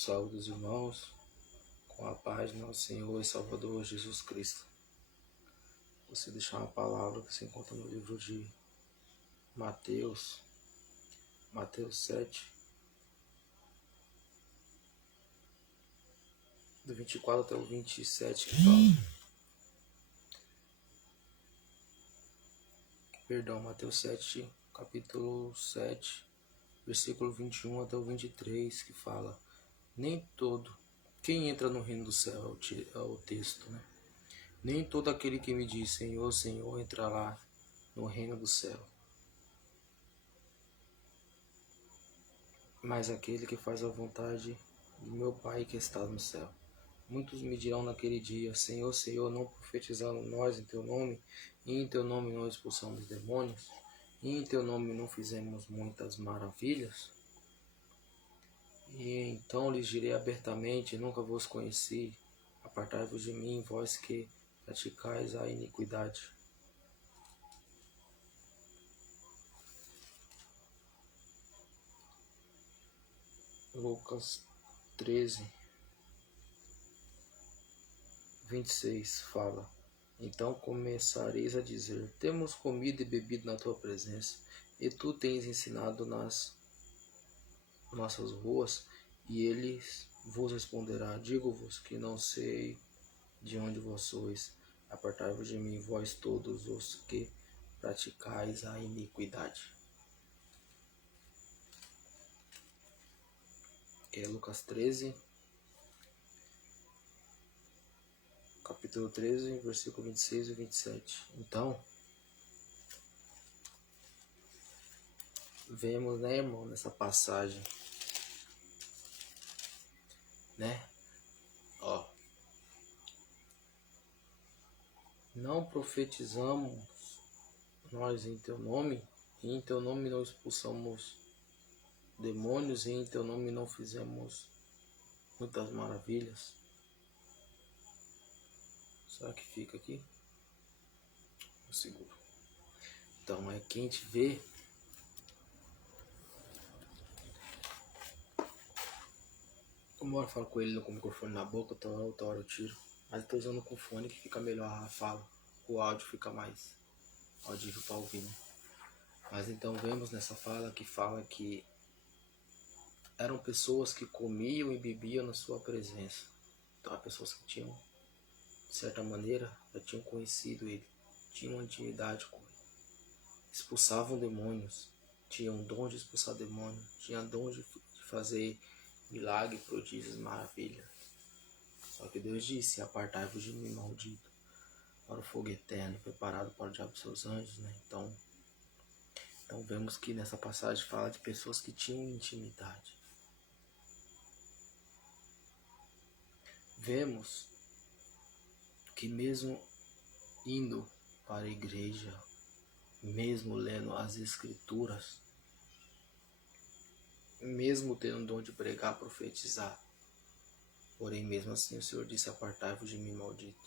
Saúde dos irmãos, com a paz de nosso Senhor e Salvador Jesus Cristo. Você deixar uma palavra que se encontra no livro de Mateus 7, do 24 até o 27, que fala. Mateus 7, capítulo 7, versículo 21 até o 23, que fala: Nem todo, quem entra no reino do céu, é o texto, né? Nem todo aquele que me diz Senhor, Senhor, entrará no reino do céu, mas aquele que faz a vontade do meu Pai que está no céu. Muitos me dirão naquele dia: Senhor, Senhor, não profetizamos nós em teu nome, e em teu nome não expulsamos demônios, e em teu nome não fizemos muitas maravilhas? E então lhes direi abertamente: nunca vos conheci, apartai-vos de mim, vós que praticais a iniquidade. Lucas 13, 26 fala: Então começareis a dizer: Temos comido e bebido na tua presença, e tu tens ensinado nas nossas ruas. E ele vos responderá: Digo-vos que não sei de onde vós sois. Apartai-vos de mim, vós todos os que praticais a iniquidade. É Lucas 13, capítulo 13, versículo 26 e 27. Então, vemos, né, irmão, nessa passagem, né? Ó, não profetizamos nós em teu nome, e em teu nome não expulsamos demônios, e em teu nome não fizemos muitas maravilhas. Será que fica aqui? Eu seguro. Então é quem te vê. Uma hora eu falo com ele com o microfone na boca, outra hora eu tiro. Mas eu tô usando com fone que fica melhor a fala. O áudio fica mais audível para ouvir, né? Mas então vemos nessa fala que eram pessoas que comiam e bebiam na sua presença. Então eram pessoas que tinham, de certa maneira, já tinham conhecido ele, tinham uma intimidade com ele. Expulsavam demônios, tinham dom de expulsar demônios, tinham dom de fazer milagre, prodígios, maravilha. Só que Deus disse: apartai-vos de mim, maldito, para o fogo eterno, preparado para o diabo e seus anjos, né? Então vemos que nessa passagem fala de pessoas que tinham intimidade. Vemos que mesmo indo para a igreja, mesmo lendo as escrituras, mesmo tendo o dom de pregar, profetizar, porém mesmo assim o Senhor disse: apartai-vos de mim, maldito.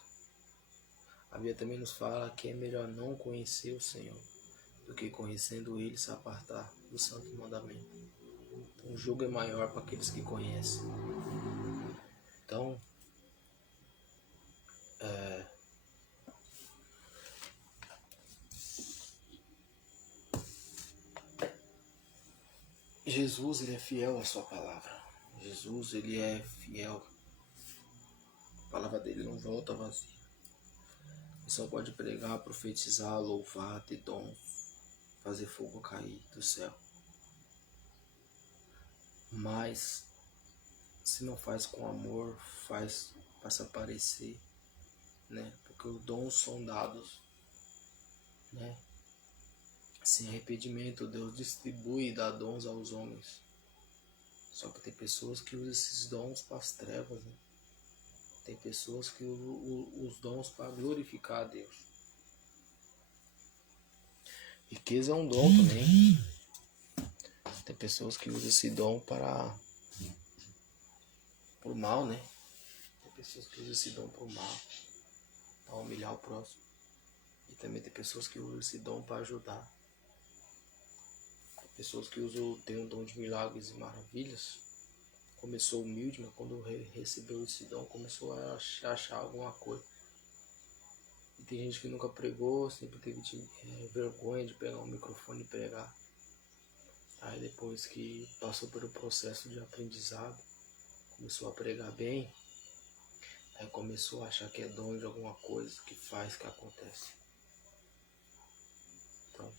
A Bíblia também nos fala que é melhor não conhecer o Senhor do que conhecendo ele se apartar do santo mandamento. Então o jogo é maior para aqueles que conhecem. Então Jesus, ele é fiel à sua palavra. Jesus, ele é fiel. A palavra dele não volta vazia. Ele só pode pregar, profetizar, louvar, ter dons, fazer fogo cair do céu. Mas se não faz com amor, faz para se aparecer, né? Porque os dons são dados, né? Sem arrependimento, Deus distribui e dá dons aos homens. Só que tem pessoas que usam esses dons para as trevas, né? Tem pessoas que usam os dons para glorificar a Deus. Riqueza é um dom também. Tem pessoas que usam esse dom para o mal, né? Tem pessoas que usam esse dom para o mal, para humilhar o próximo. E também tem pessoas que usam esse dom para ajudar. Tem pessoas que têm um dom de milagres e maravilhas, começou humilde, mas quando recebeu esse dom, começou a achar alguma coisa. E tem gente que nunca pregou, sempre teve vergonha de pegar um microfone e pregar. Aí depois que passou pelo processo de aprendizado, começou a pregar bem, aí começou a achar que é dom de alguma coisa que faz, que acontece. Então,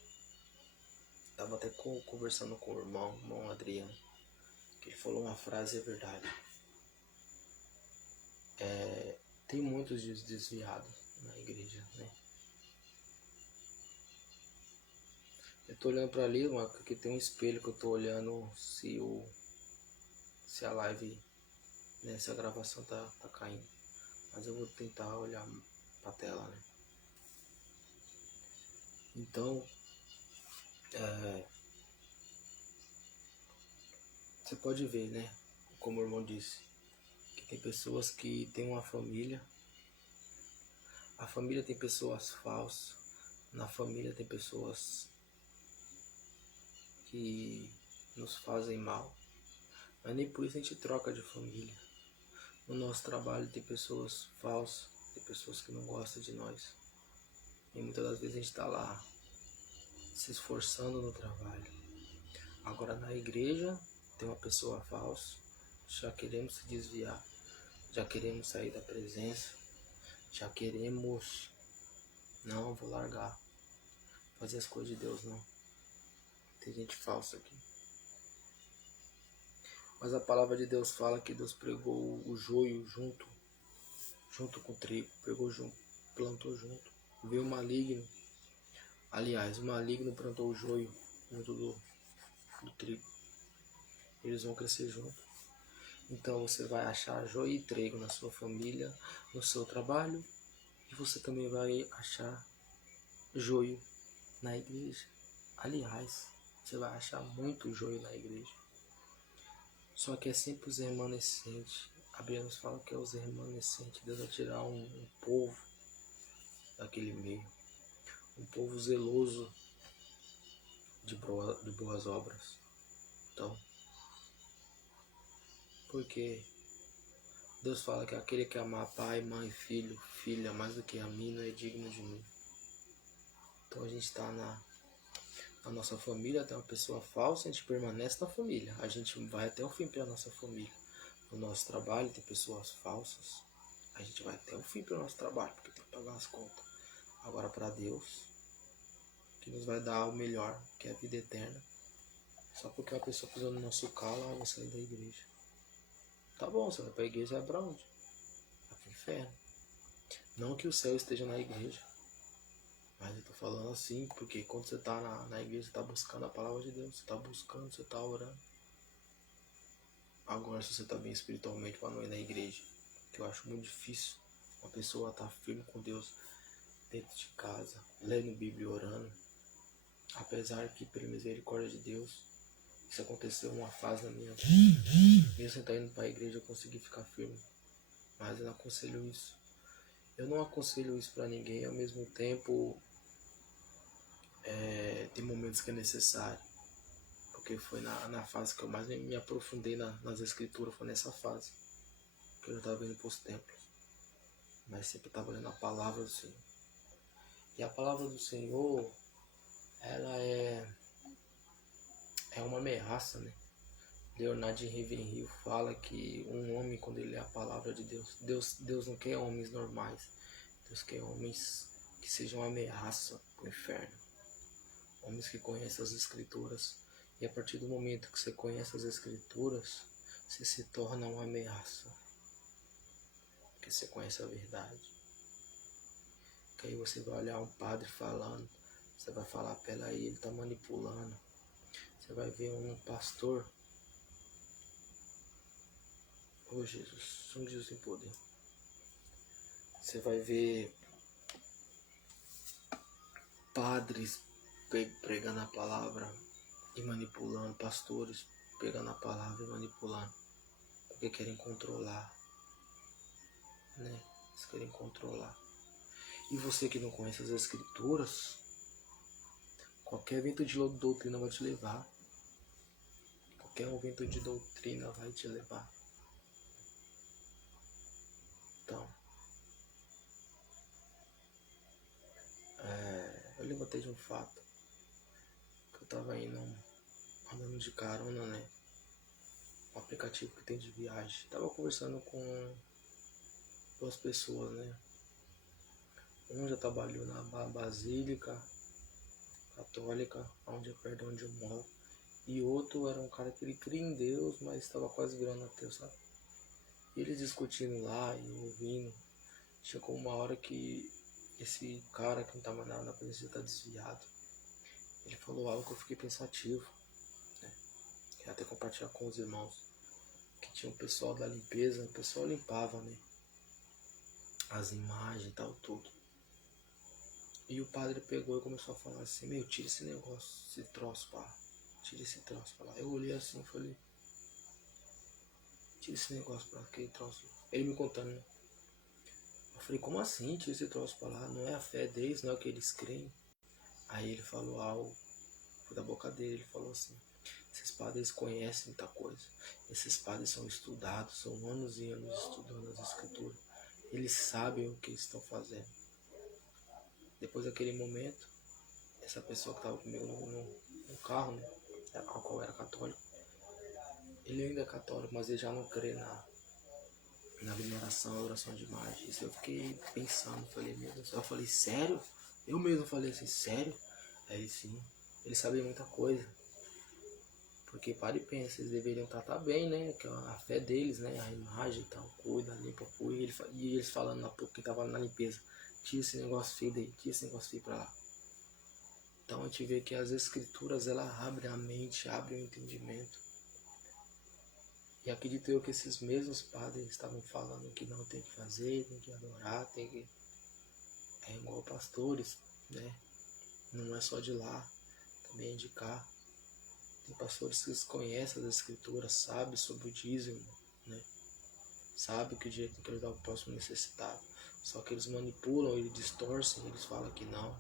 estava até conversando com o irmão Adriano, que ele falou uma frase, é verdade. Tem muitos desviados na igreja, né? Eu tô olhando pra ali, mano, porque tem um espelho que eu tô olhando se a live, né, se a gravação tá caindo. Mas eu vou tentar olhar pra tela, né? Então, você pode ver, né? Como o irmão disse, que tem pessoas que têm uma família. A família tem pessoas falsas. Na família tem pessoas que nos fazem mal. Mas nem por isso a gente troca de família. No nosso trabalho tem pessoas falsas, tem pessoas que não gostam de nós. E muitas das vezes a gente está lá se esforçando no trabalho. Agora na igreja tem uma pessoa falsa, já queremos se desviar, já queremos sair da presença, já queremos, não, vou largar, fazer as coisas de Deus não. Tem gente falsa aqui. Mas a palavra de Deus fala que Deus pregou o joio junto com o trigo, pregou junto, plantou junto. Veio o maligno, aliás, o maligno plantou o joio junto do trigo. Eles vão crescer junto. Então você vai achar joio e trigo na sua família, no seu trabalho, e você também vai achar joio na igreja. Aliás, você vai achar muito joio na igreja. Só que é sempre os remanescentes. A Bíblia nos fala que é os remanescentes. Deus vai tirar um povo daquele meio. Um povo zeloso de boas obras. Então, porque Deus fala que aquele que amar pai, mãe, filho, filha, mais do que a mim, não é digno de mim. Então a gente está na nossa família, tem uma pessoa falsa, a gente permanece na família. A gente vai até o fim pela nossa família. No nosso trabalho tem pessoas falsas, a gente vai até o fim pelo nosso trabalho, porque tem que pagar as contas. Agora para Deus, que nos vai dar o melhor, que é a vida eterna. Só porque a pessoa pisou no nosso calo, vai sair da igreja. Tá bom, você vai pra igreja, vai pra onde? Vai pro inferno. Não que o céu esteja na igreja. Mas eu tô falando assim, porque quando você tá na igreja, você tá buscando a palavra de Deus. Você tá buscando, você tá orando. Agora, se você tá bem espiritualmente para não ir na igreja, que eu acho muito difícil uma pessoa estar firme com Deus dentro de casa, lendo Bíblia e orando. Apesar que, pela misericórdia de Deus, isso aconteceu uma fase na minha vida. Mesmo sem estar indo para a igreja, eu consegui ficar firme. Mas eu não aconselho isso. Eu não aconselho isso para ninguém. Ao mesmo tempo, tem momentos que é necessário. Porque foi na fase que eu mais me aprofundei nas escrituras. Foi nessa fase que eu já estava indo para os templos. Mas sempre estava lendo a palavra do Senhor. E a palavra do Senhor, ela é uma ameaça, né? Leonardo de Ravenhill fala que um homem, quando ele lê a palavra de Deus não quer homens normais. Deus quer homens que sejam ameaça para o inferno. Homens que conhecem as escrituras. E a partir do momento que você conhece as escrituras, você se torna uma ameaça. Porque você conhece a verdade. Que aí você vai olhar um padre falando, você vai falar, peraí, ele está manipulando. Você vai ver um pastor. Oh Jesus, São Jesus em poder. Você vai ver padres pregando a palavra e manipulando, pastores pegando a palavra e manipulando, porque querem controlar, né? Eles querem controlar. E você que não conhece as escrituras, qualquer vento de doutrina vai te levar. Qualquer vento de doutrina vai te levar. um fato. Que eu tava indo, andando de carona, né? Um aplicativo que tem de viagem. Tava conversando com duas pessoas, né? Um já trabalhou na Basílica Católica, onde é perto de onde eu moro. E outro era um cara que ele cria em Deus, mas estava quase virando ateu, sabe? E eles discutindo lá e eu ouvindo. Chegou uma hora que esse cara que não estava na presença tá desviado. Ele falou algo que eu fiquei pensativo, né? Queria até compartilhar com os irmãos. Que tinha um pessoal da limpeza, o pessoal limpava, né? As imagens e tal, tudo. E o padre pegou e começou a falar assim, meu, tira esse negócio, esse troço pra lá. Tira esse troço pra lá. Eu olhei assim e falei, tira esse negócio pra lá, aquele troço. Ele me contando, né? Eu falei, como assim? Tira esse troço pra lá? Não é a fé deles, não é o que eles creem. Aí ele falou algo, foi da boca dele, ele falou assim, esses padres conhecem muita coisa. Esses padres são estudados, são anos e anos estudando as escrituras. Eles sabem o que estão fazendo. Depois daquele momento, essa pessoa que estava comigo no carro, né, ao qual era católico, ele ainda é católico, mas ele já não crê na veneração, oração de imagem. Isso eu fiquei pensando, falei, meu Deus, eu falei, sério? Eu mesmo falei assim, sério? Aí sim, eles sabem muita coisa. Porque para e pensa, eles deveriam tratar bem, né? Que é a fé deles, né? A imagem e tal, cuida, limpa, cuida. E eles falando quem tava na limpeza, tira esse negócio feio daí, tira esse negócio feio pra lá. Então a gente vê que as escrituras, ela abrem a mente, abrem o entendimento. E acredito eu que esses mesmos padres estavam falando que não tem que fazer, tem que adorar, tem que... É igual pastores, né? Não é só de lá, também é de cá. Tem pastores que conhecem as escrituras, sabem sobre o dízimo, né? Sabem que o dinheiro tem que ajudar o próximo necessitado. Só que eles manipulam, eles distorcem, eles falam que não.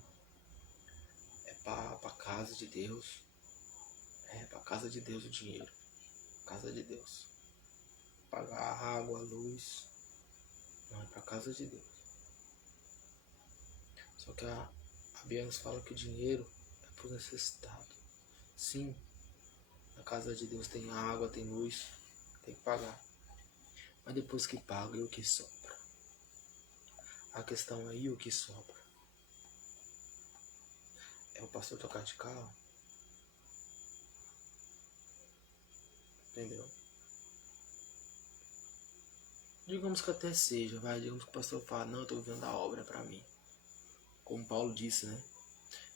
É para casa de Deus. É para casa de Deus o dinheiro. Casa de Deus. Pagar a água, a luz. Não, é para casa de Deus. Só que a Bíblia nos fala que o dinheiro é para os necessitados. Sim, na casa de Deus tem água, tem luz, tem que pagar. Mas depois que paga, e o que sobra? A questão é, e o que sobra? É o pastor tocar de carro? Entendeu? Digamos que até seja, vai. Digamos que o pastor fala, não, eu estou vivendo a obra para mim. Como Paulo disse, né?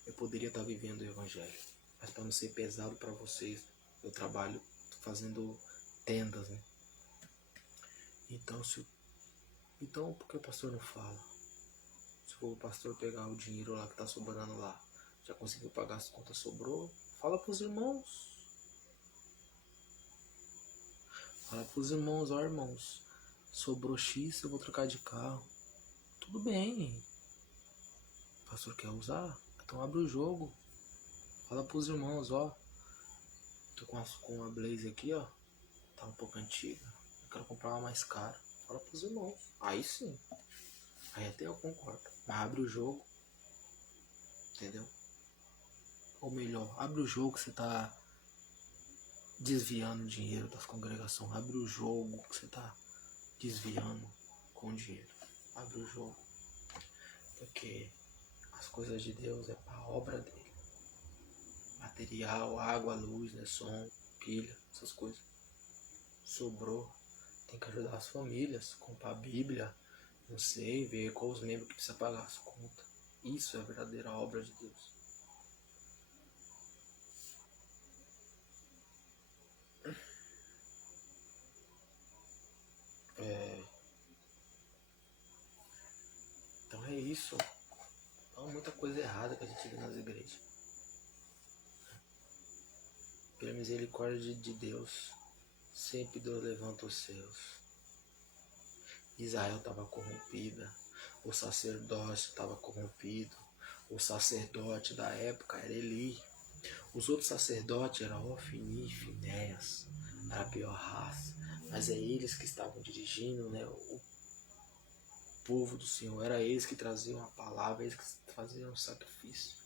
Eu poderia estar vivendo o evangelho. Mas para não ser pesado para vocês, eu trabalho fazendo tendas, né? Então, então por que o pastor não fala? Se for o pastor pegar o dinheiro lá que tá sobrando lá, já conseguiu pagar as contas, sobrou, fala pros irmãos. Fala pros irmãos, ó irmãos, sobrou X, eu vou trocar de carro. Tudo bem. O pastor quer usar? Então abre o jogo. Fala pros irmãos, ó. Tô com a Blaze aqui, ó. Tá um pouco antiga. Eu quero comprar uma mais cara. Fala pros irmãos. Aí sim. Aí até eu concordo. Mas abre o jogo. Entendeu? Ou melhor, abre o jogo que você tá desviando dinheiro das congregações. Abre o jogo que você tá desviando com dinheiro. Abre o jogo. Porque as coisas de Deus é para obra dele. Material, água, luz, né, som, pilha, essas coisas. Sobrou. Tem que ajudar as famílias, comprar a Bíblia, não sei, ver qual os membros que precisa pagar as contas. Isso é a verdadeira obra de Deus. Então é isso. Há muita coisa errada que a gente vê nas igrejas. Pela misericórdia de Deus, sempre Deus levanta os seus. Israel estava corrompida, o sacerdócio estava corrompido, o sacerdote da época era Eli. Os outros sacerdotes eram Ofni e Finéias, era a pior raça, mas é eles que estavam dirigindo, né, o povo do Senhor, era eles que traziam a palavra, eles que faziam o sacrifício.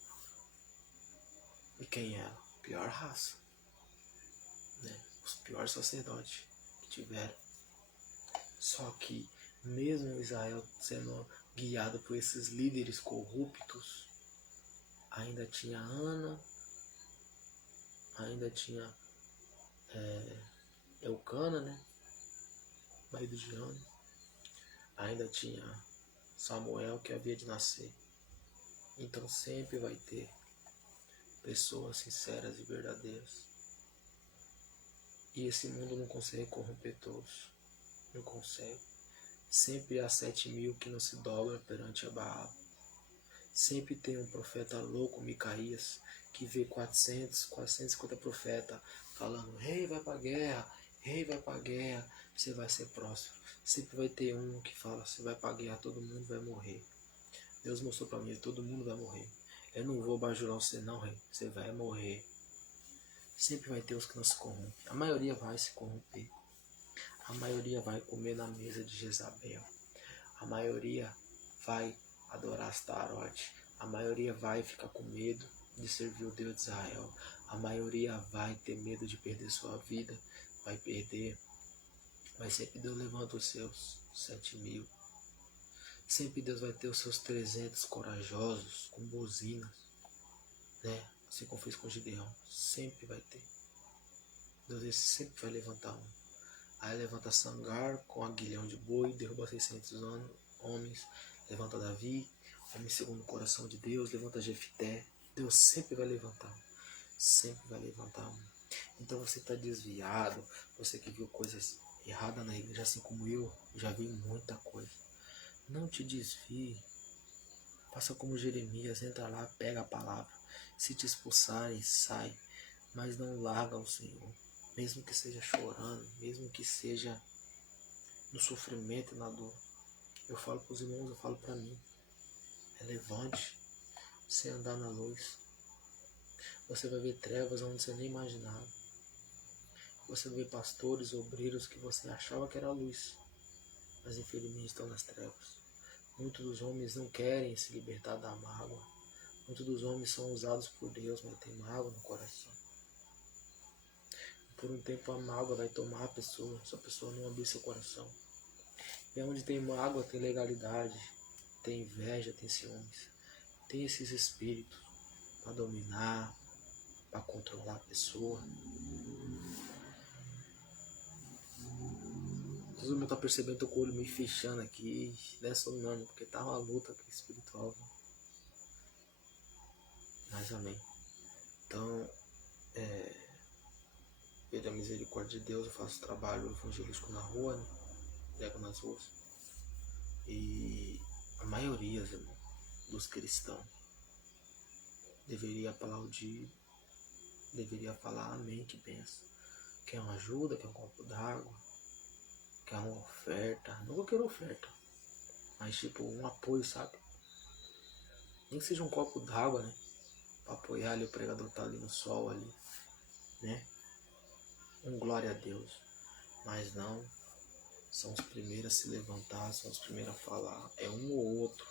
E quem era? Pior raça, né? Os piores sacerdotes que tiveram. Só que mesmo Israel sendo guiado por esses líderes corruptos, ainda tinha Ana, ainda tinha Eucana, né? Marido de Ana. Ainda tinha Samuel que havia de nascer. Então sempre vai ter pessoas sinceras e verdadeiras. E esse mundo não consegue corromper todos. Não consegue. Sempre há 7.000 que não se dobram perante a Baal. Sempre tem um profeta louco, Micaías, que vê 450 profetas falando: rei, vai pra guerra, rei, vai pra guerra, você vai ser próspero. Sempre vai ter um que fala: você vai pra guerra, todo mundo vai morrer. Deus mostrou pra mim: todo mundo vai morrer. Eu não vou bajular você não, rei, você vai morrer. Sempre vai ter os que não se corrompem. A maioria vai se corromper. A maioria vai comer na mesa de Jezabel. A maioria vai adorar Astarote. A maioria vai ficar com medo de servir o Deus de Israel. A maioria vai ter medo de perder sua vida. Vai perder. Mas sempre Deus levanta os seus 7.000. Sempre Deus vai ter os seus 300 corajosos com buzinas, né? Assim como fez com Gideão. Sempre vai ter. Deus sempre vai levantar um. Aí levanta Sangar com aguilhão de boi, derruba 600 homens. Levanta Davi, homem segundo o coração de Deus. Levanta Jefité. Deus sempre vai levantar um. Sempre vai levantar um. Então você está desviado. Você que viu coisas erradas na igreja, assim como eu, já vi muita coisa. Não te desvie. Faça como Jeremias, entra lá, pega a palavra. Se te expulsarem, sai. Mas não larga o Senhor. Mesmo que seja chorando, mesmo que seja no sofrimento e na dor. Eu falo para os irmãos, eu falo para mim. Levante, você andar na luz. Você vai ver trevas onde você nem imaginava. Você vai ver pastores, obreiros que você achava que era luz, mas infelizmente estão nas trevas. Muitos dos homens não querem se libertar da mágoa. Muitos dos homens são usados por Deus, mas tem mágoa no coração. Por um tempo a mágoa vai tomar a pessoa, se a pessoa não abrir seu coração. E onde tem mágoa tem legalidade, tem inveja, tem ciúmes. Tem esses espíritos para dominar, para controlar a pessoa. Todo mundo tá percebendo, tô com o olho meio fechando aqui, nessa não, porque tá uma luta aqui espiritual. Mas amém. Então, pela misericórdia de Deus, eu faço trabalho evangelístico na rua, né? Prego nas ruas. E a maioria, irmão, dos cristãos deveria aplaudir, deveria falar amém, que pensa. Quer uma ajuda, quer um copo d'água, quer uma oferta. Não vou querer oferta, mas tipo um apoio, sabe? Nem que seja um copo d'água, né? Pra apoiar ali, o pregador tá ali no sol ali, né? Um glória a Deus. Mas não, são os primeiros a se levantar, são os primeiros a falar. É um ou outro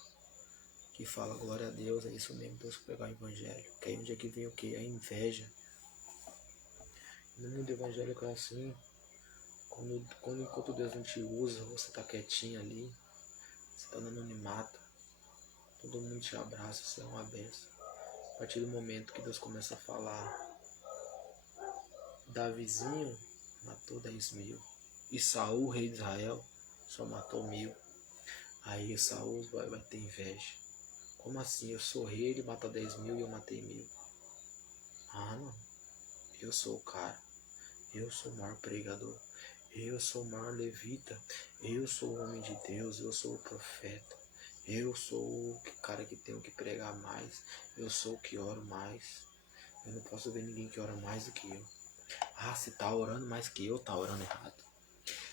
que fala glória a Deus, é isso mesmo, Deus que pregar o evangelho. Que aí onde é que vem o que? A inveja. No mundo evangélico é assim, enquanto Deus não te usa, você tá quietinho ali, você tá no anonimato, todo mundo te abraça, você é uma benção. A partir do momento que Deus começa a falar, Davizinho matou 10.000, e Saul, rei de Israel, só matou 1.000. Aí Saul vai ter inveja. Como assim? Eu sou rei, ele mata 10.000 e eu matei 1.000. Ah, não. Eu sou o cara. Eu sou o maior pregador. Eu sou o maior levita. Eu sou o homem de Deus. Eu sou o profeta. Eu sou o cara que tenho que pregar mais. Eu sou o que oro mais. Eu não posso ver ninguém que ora mais do que eu. Ah, se tá orando mais que eu, tá orando errado.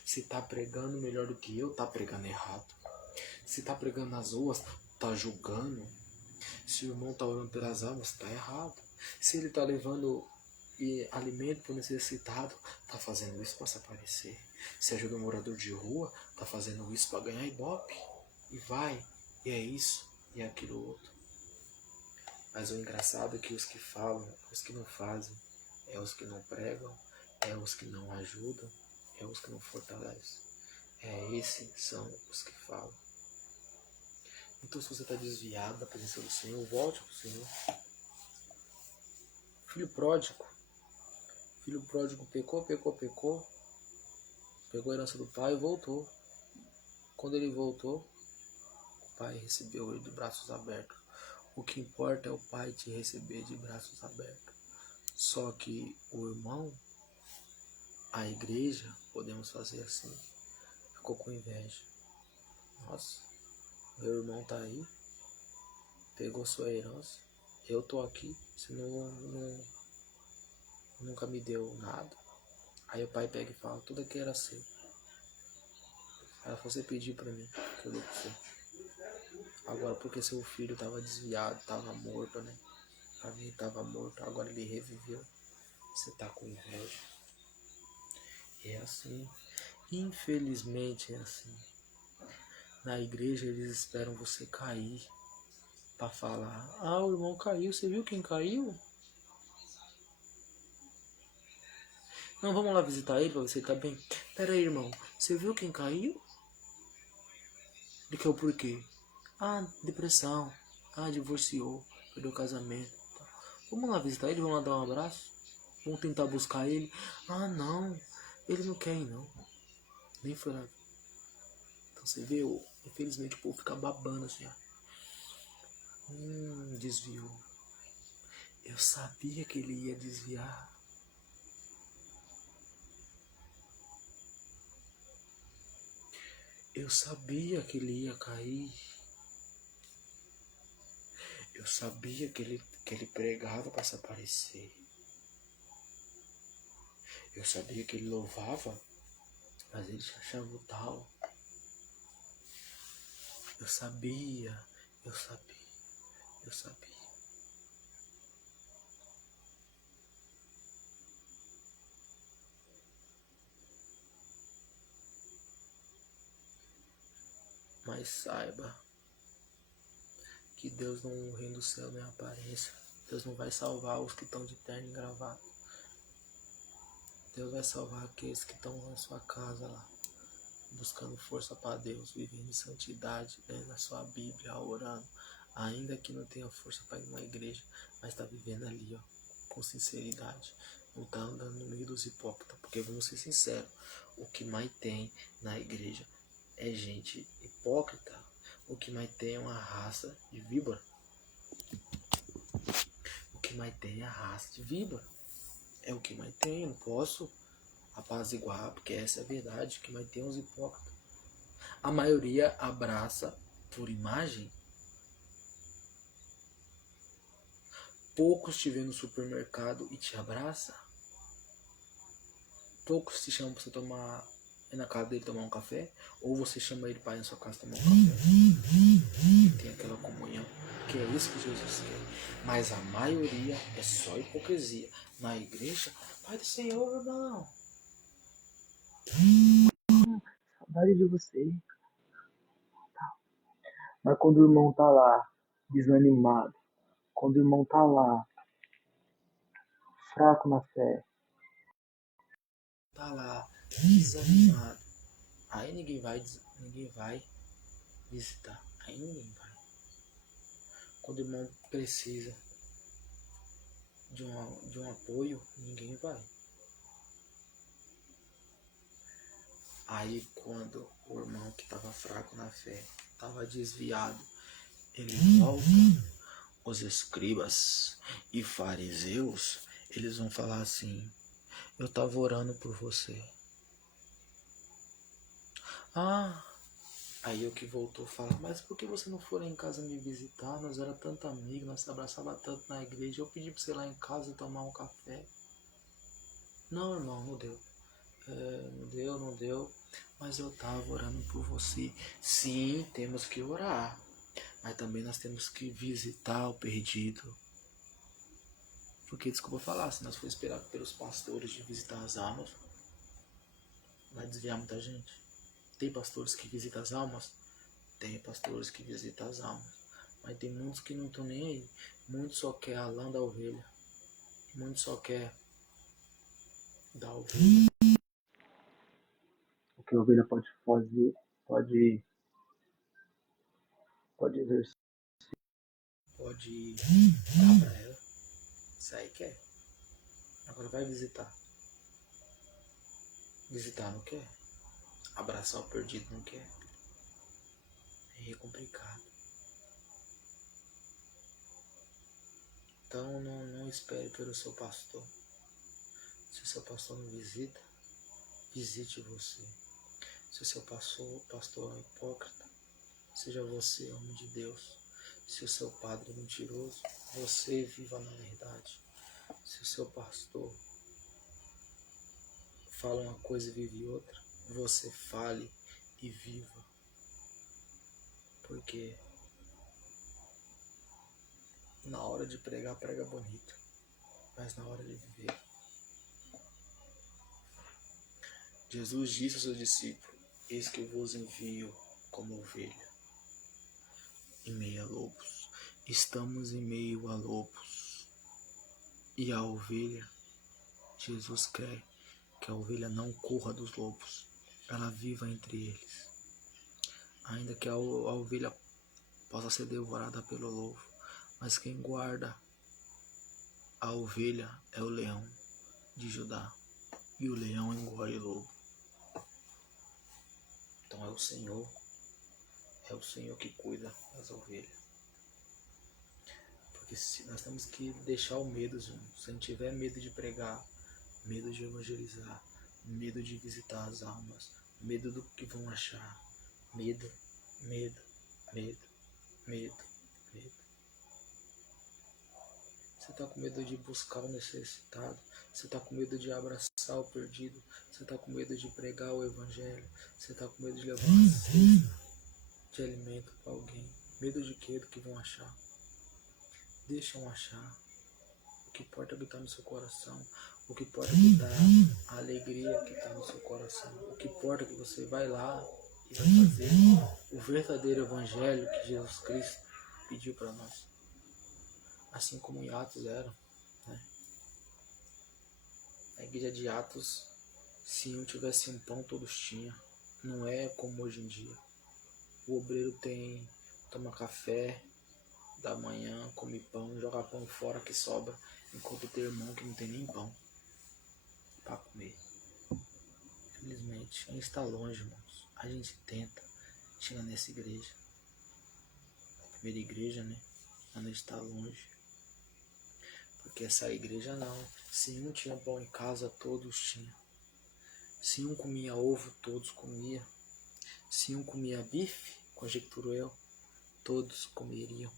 Se tá pregando melhor do que eu, tá pregando errado. Se tá pregando nas ruas, tá julgando. Se o irmão tá orando pelas almas, tá errado. Se ele tá levando alimento para o necessitado, tá fazendo isso para se aparecer. Se ajuda um morador de rua, tá fazendo isso para ganhar ibope. E vai, e é isso, e é aquilo outro. Mas o engraçado é que os que falam, os que não fazem, é os que não pregam, é os que não ajudam, é os que não fortalecem. Esses são os que falam. Então, se você está desviado da presença do Senhor, volte para o Senhor. Filho pródigo. Filho pródigo pecou, pegou a herança do pai e voltou. Quando ele voltou, o pai recebeu ele de braços abertos. O que importa é o pai te receber de braços abertos. Só que o irmão, a igreja, podemos fazer assim, ficou com inveja. Nossa, meu irmão tá aí, pegou sua herança, eu tô aqui, você nunca me deu nada. Aí o pai pega e fala, tudo aqui era seu. Aí você pediu pra mim, que eu dei pra você. Agora porque seu filho tava desviado, tava morto, né? Pra mim tava morto, agora ele reviveu. Você tá com inveja. É assim. Infelizmente é assim. Na igreja eles esperam você cair pra falar. Ah, o irmão caiu, você viu quem caiu? Não, vamos lá visitar ele pra ver se ele tá bem. Pera aí, irmão, você viu quem caiu? De que é o porquê? Ah, depressão. Ah, divorciou, perdeu o casamento. Vamos lá visitar ele, vamos lá dar um abraço. Vamos tentar buscar ele. Ah, não, ele não quer ir não. Nem foi lá. Então você vê, infelizmente o povo fica babando assim, ó. Desviou. Eu sabia que ele ia desviar. Eu sabia que ele ia cair. Eu sabia que ele pregava para se aparecer. Eu sabia que ele louvava, mas ele se achava o tal. Eu sabia, eu sabia, eu sabia. Mas saiba que Deus não, o reino do céu não é aparência. Deus não vai salvar os que estão de terno e gravata. Deus vai salvar aqueles que estão na sua casa lá, buscando força para Deus, vivendo em santidade, lendo a sua Bíblia, orando, ainda que não tenha força para ir numa igreja, mas está vivendo ali, ó, com sinceridade, não está andando no meio dos hipócritas, porque vamos ser sinceros, o que mais tem na igreja é gente hipócrita, o que mais tem é uma raça de víbora, o que mais tem é a raça de víbora, é o que mais tem, eu não posso apaziguar, porque essa é a verdade, o que mais tem é os hipócritas. A maioria abraça por imagem. Poucos te vê no supermercado e te abraça. Poucos te chamam pra você tomar na casa dele tomar um café. Ou você chama ele para ir na sua casa tomar um café. E tem aquela comunhão. Que é isso que Jesus quer. Mas a maioria é só hipocrisia. Na igreja, Pai do Senhor, irmão. Saudade de você. Mas quando o irmão tá lá, desanimado, quando o irmão tá lá, fraco na fé, tá lá, desanimado, aí ninguém vai visitar. Aí ninguém vai. Quando o irmão precisa de um apoio, ninguém vai. Aí quando o irmão que estava fraco na fé, estava desviado, ele volta, os escribas e fariseus, eles vão falar assim, eu estava orando por você. Ah, aí o que voltou fala, mas por que você não foi lá em casa me visitar? Nós era tanto amigo, nós se abraçava tanto na igreja. Eu pedi pra você ir lá em casa tomar um café. Não, irmão, não deu. Não deu. Mas eu tava orando por você. Sim, temos que orar. Mas também nós temos que visitar o perdido. Porque, desculpa falar, se nós for esperar pelos pastores de visitar as almas, vai desviar muita gente. Tem pastores que visitam as almas? Tem pastores que visitam as almas. Mas tem muitos que não estão nem aí. Muitos só quer a lã da ovelha. Muitos só quer da ovelha. O que a ovelha pode fazer, pode exercer, pode dar pra ela. Isso aí quer. Agora vai visitar. Visitar não quer. Abraçar o perdido não quer. É complicado. Então não espere pelo seu pastor. Se o seu pastor não visita, visite você. Se o seu pastor é hipócrita, seja você homem de Deus. Se o seu padre é mentiroso, você viva na verdade. Se o seu pastor fala uma coisa e vive outra, você fale e viva. Porque na hora de pregar, prega bonito. Mas na hora de viver, Jesus disse aos seus discípulos: eis que eu vos envio como ovelha em meio a lobos. Estamos em meio a lobos. E a ovelha, Jesus quer que a ovelha não corra dos lobos. Ela viva entre eles. Ainda que a ovelha possa ser devorada pelo lobo. Mas quem guarda a ovelha é o leão de Judá. E o leão engole o lobo. Então é o Senhor que cuida das ovelhas. Porque nós temos que deixar o medo, irmão. Se a gente tiver medo de pregar, medo de evangelizar, medo de visitar as almas, medo do que vão achar, medo. Você está com medo de buscar o necessitado, você está com medo de abraçar o perdido, você está com medo de pregar o evangelho, você está com medo de levar uma cesta de alimento para alguém. Medo de quê? Do que vão achar. Deixam achar. O que importa é o que está no seu coração. O que importa é que está a alegria que está no seu coração. O que importa é que você vai lá e vai fazer o verdadeiro evangelho que Jesus Cristo pediu para nós. Assim como em Atos era, né? A igreja de Atos, se um tivesse um pão, todos tinham. Não é como hoje em dia. O obreiro toma café da manhã, come pão, joga pão fora que sobra, enquanto tem irmão que não tem nem pão para comer. Infelizmente, a gente está longe, irmãos. A gente tenta chegar nessa igreja. A primeira igreja, né? Mas a gente está longe. Porque essa igreja não. Se um tinha pão em casa, todos tinham. Se um comia ovo, todos comiam. Se um comia bife, conjecturo eu, todos comeriam.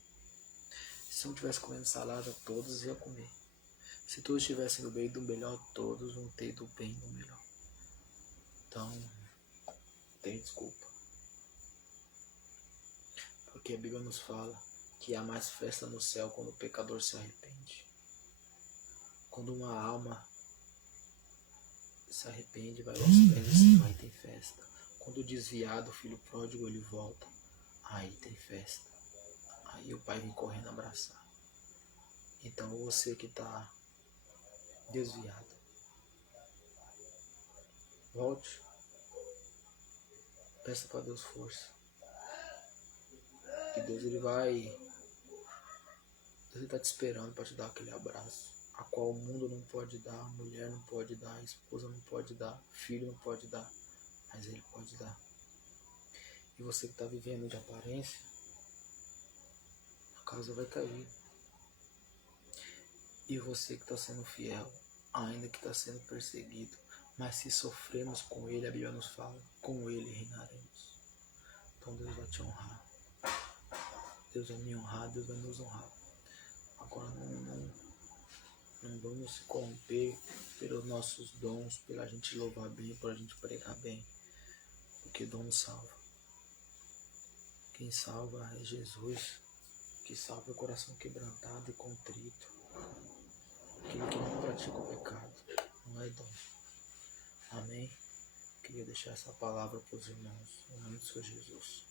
Se um tivesse comendo salada, todos iam comer. Se todos estivessem no bem do melhor, todos vão ter do bem do melhor. Então, tem desculpa. Porque a Bíblia nos fala que há mais festa no céu quando o pecador se arrepende. Quando uma alma se arrepende, vai aos pés do Senhor, aí tem festa. Quando o desviado, o filho pródigo, ele volta, aí tem festa. Aí o pai vem correndo abraçar. Então você que está desviado, volte. Peça para Deus força. Que Deus Deus está te esperando para te dar aquele abraço. A qual o mundo não pode dar, a mulher não pode dar, a esposa não pode dar, filho não pode dar. Mas Ele pode dar. E você que está vivendo de aparência, a casa vai cair. E você que está sendo fiel, ainda que está sendo perseguido, mas se sofremos com Ele, a Bíblia nos fala, com Ele reinaremos. Então Deus vai te honrar. Deus vai me honrar, Deus vai nos honrar. Agora não vamos se corromper pelos nossos dons, pela gente louvar bem, pela gente pregar bem. Porque dom não salva. Quem salva é Jesus, que salva o coração quebrantado e contrito. Aquele que não pratica o pecado, não é dom. Amém? Queria deixar essa palavra para os irmãos, em nome do Senhor Jesus.